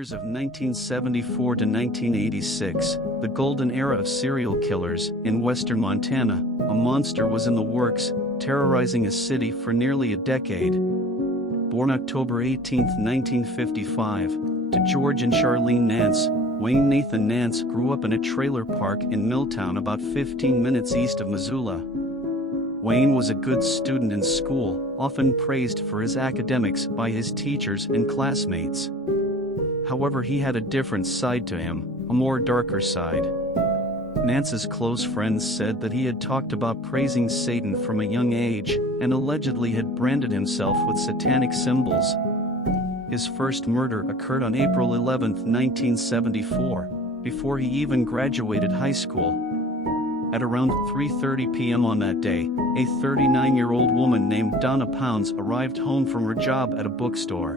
years of 1974 to 1986, the golden era of serial killers, in western Montana, a monster was in the works, terrorizing a city for nearly a decade. Born October 18, 1955, to George and Charlene Nance, Wayne Nathan Nance grew up in a trailer park in Milltown about 15 minutes east of Missoula. Wayne was a good student in school, often praised for his academics by his teachers and classmates. However, he had a different side to him, a more darker side. Nance's close friends said that he had talked about praising Satan from a young age, and allegedly had branded himself with satanic symbols. His first murder occurred on April 11, 1974, before he even graduated high school. At around 3:30 p.m. on that day, a 39-year-old woman named Donna Pounds arrived home from her job at a bookstore.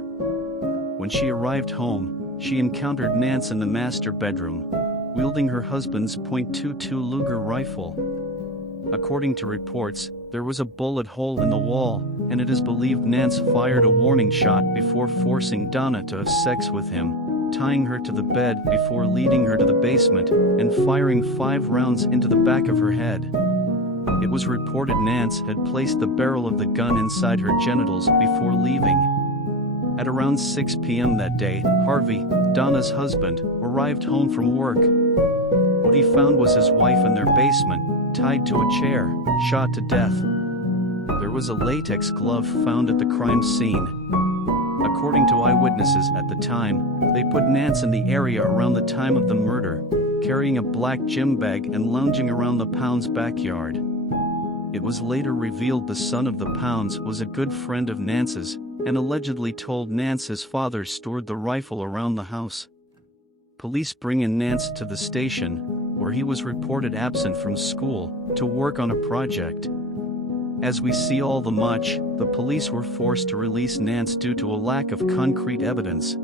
When she arrived home, she encountered Nance in the master bedroom, wielding her husband's .22 Luger rifle. According to reports, there was a bullet hole in the wall, and it is believed Nance fired a warning shot before forcing Donna to have sex with him, tying her to the bed before leading her to the basement, and firing 5 rounds into the back of her head. It was reported Nance had placed the barrel of the gun inside her genitals before leaving. At around 6 p.m. that day, Harvey, Donna's husband, arrived home from work. What he found was his wife in their basement, tied to a chair, shot to death. There was a latex glove found at the crime scene. According to eyewitnesses at the time, they put Nance in the area around the time of the murder, carrying a black gym bag and lounging around the Pounds' backyard. It was later revealed the son of the Pounds was a good friend of Nance's, and allegedly told Nance his father stored the rifle around the house. Police bring in Nance to the station, where he was reported absent from school, to work on a project. As we see all the much, the police were forced to release Nance due to a lack of concrete evidence.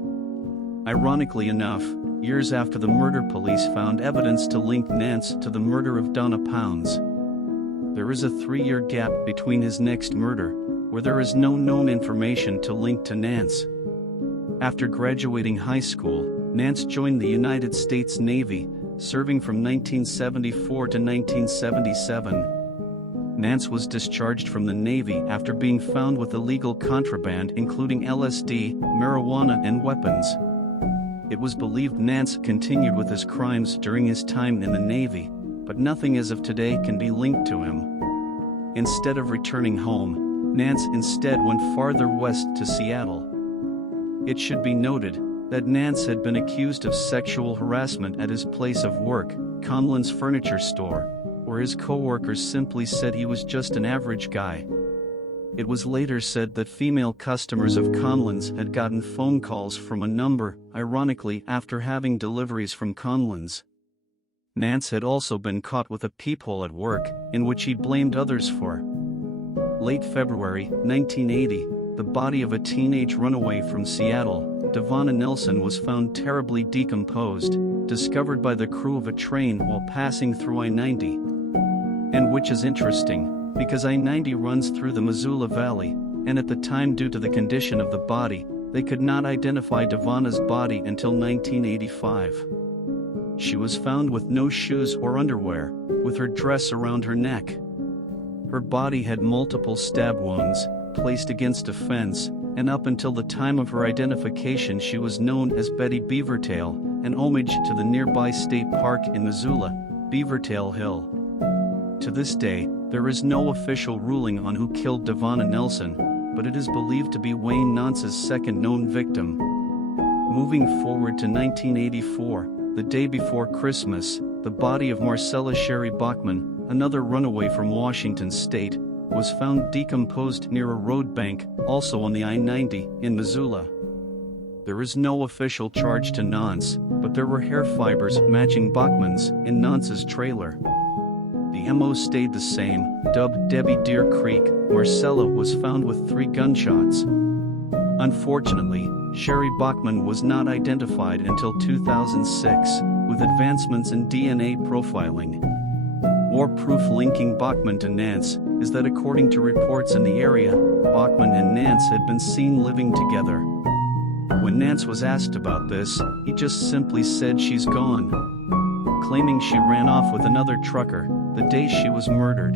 Ironically enough, years after the murder, police found evidence to link Nance to the murder of Donna Pounds. There is a 3-year gap between his next murder, where there is no known information to link to Nance. After graduating high school, Nance joined the United States Navy, serving from 1974 to 1977. Nance was discharged from the Navy after being found with illegal contraband including LSD, marijuana and weapons. It was believed Nance continued with his crimes during his time in the Navy, but nothing as of today can be linked to him. Instead of returning home, Nance instead went farther west to Seattle. It should be noted that Nance had been accused of sexual harassment at his place of work, Conlin's Furniture Store, where his co-workers simply said he was just an average guy. It was later said that female customers of Conlin's had gotten phone calls from a number, ironically after having deliveries from Conlin's. Nance had also been caught with a peephole at work, in which he blamed others for. Late February 1980, the body of a teenage runaway from Seattle, Devonna Nelson, was found terribly decomposed, discovered by the crew of a train while passing through I-90. And which is interesting, because I-90 runs through the Missoula Valley, and at the time, due to the condition of the body, they could not identify Devonna's body until 1985. She was found with no shoes or underwear, with her dress around her neck. Her body had multiple stab wounds, placed against a fence, and up until the time of her identification she was known as Betty Beavertail, an homage to the nearby state park in Missoula, Beavertail Hill. To this day, there is no official ruling on who killed Devonna Nelson, but it is believed to be Wayne Nance's second known victim. Moving forward to 1984, the day before Christmas, the body of Marcella Sherry Bachman, another runaway from Washington State, was found decomposed near a road bank, also on the I-90, in Missoula. There is no official charge to Nance, but there were hair fibers matching Bachman's in Nance's trailer. The MO stayed the same. Dubbed Debbie Deer Creek, Marcella was found with 3 gunshots. Unfortunately, Sherry Bachman was not identified until 2006, with advancements in DNA profiling. More proof linking Bachman to Nance is that, according to reports in the area, Bachman and Nance had been seen living together. When Nance was asked about this, he just simply said she's gone, claiming she ran off with another trucker the day she was murdered.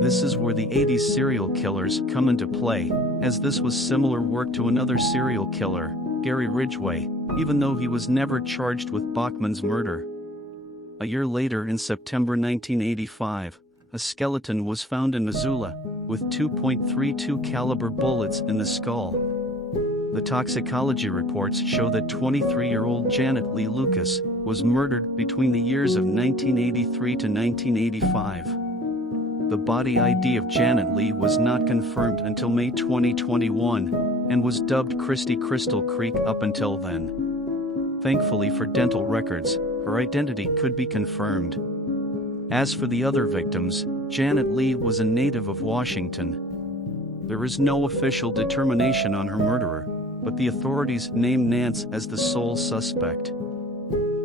This is where the 80s serial killers come into play, as this was similar work to another serial killer, Gary Ridgway, even though he was never charged with Bachman's murder. A year later, in September 1985, a skeleton was found in Missoula, with 2.32 caliber bullets in the skull. The toxicology reports show that 23-year-old Janet Lee Lucas was murdered between the years of 1983 to 1985. The body ID of Janet Lee was not confirmed until May 2021, and was dubbed Christy Crystal Creek up until then. Thankfully for dental records, her identity could be confirmed. As for the other victims, Janet Lee was a native of Washington. There is no official determination on her murderer, but the authorities named Nance as the sole suspect.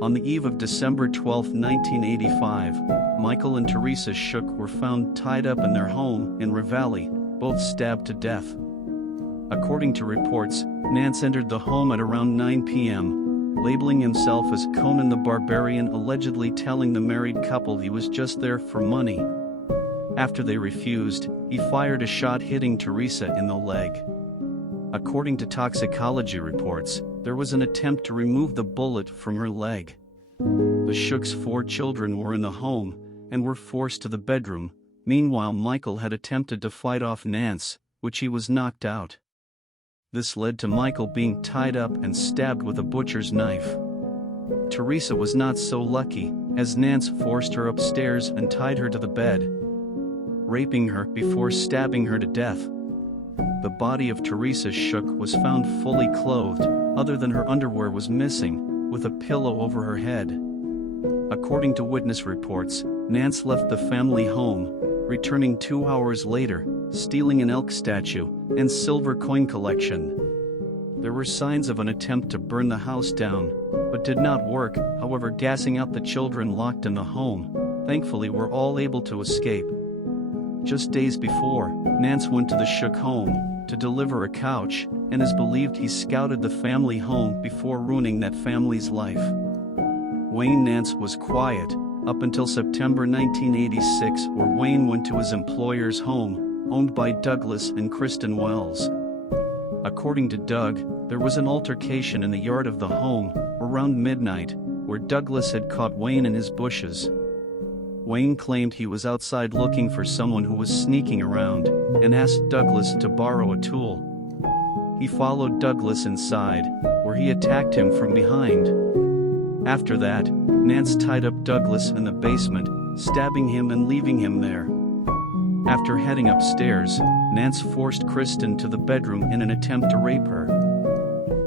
On the eve of December 12, 1985, Michael and Teresa Shook were found tied up in their home in Ravalli, both stabbed to death. According to reports, Nance entered the home at around 9 p.m., labeling himself as Conan the Barbarian, allegedly telling the married couple he was just there for money. After they refused, he fired a shot hitting Teresa in the leg. According to toxicology reports, there was an attempt to remove the bullet from her leg. The Shook's 4 children were in the home, and were forced to the bedroom. Meanwhile, Michael had attempted to fight off Nance, which he was knocked out. This led to Michael being tied up and stabbed with a butcher's knife. Teresa was not so lucky, as Nance forced her upstairs and tied her to the bed, raping her before stabbing her to death. The body of Teresa Shook was found fully clothed, other than her underwear was missing, with a pillow over her head. According to witness reports, Nance left the family home, returning 2 hours later, stealing an elk statue and silver coin collection. There were signs of an attempt to burn the house down, but did not work. However, gassing out the children locked in the home, thankfully were all able to escape. Just days before, Nance went to the Shook home to deliver a couch, and is believed he scouted the family home before ruining that family's life. Wayne Nance was quiet up until September 1986, where Wayne went to his employer's home, owned by Douglas and Kristen Wells. According to Doug, there was an altercation in the yard of the home around midnight, where Douglas had caught Wayne in his bushes. Wayne claimed he was outside looking for someone who was sneaking around, and asked Douglas to borrow a tool. He followed Douglas inside, where he attacked him from behind. After that, Nance tied up Douglas in the basement, stabbing him and leaving him there. After heading upstairs, Nance forced Kristen to the bedroom in an attempt to rape her.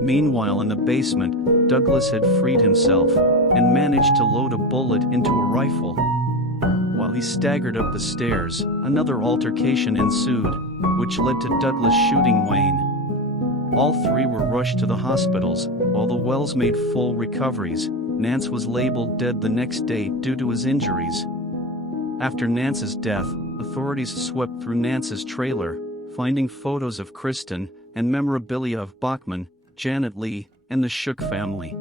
Meanwhile, in the basement, Douglas had freed himself and managed to load a bullet into a rifle. While he staggered up the stairs, another altercation ensued, which led to Douglas shooting Wayne. All 3 were rushed to the hospitals. While the Wells made full recoveries, Nance was labeled dead the next day due to his injuries. After Nance's death, authorities swept through Nance's trailer, finding photos of Kristen and memorabilia of Bachman, Janet Lee, and the Shook family.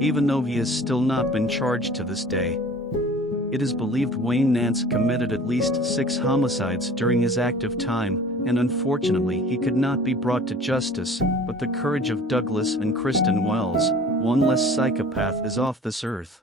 Even though he has still not been charged to this day, it is believed Wayne Nance committed at least 6 homicides during his active time, and unfortunately he could not be brought to justice, but the courage of Douglas and Kristen Wells, one less psychopath is off this earth.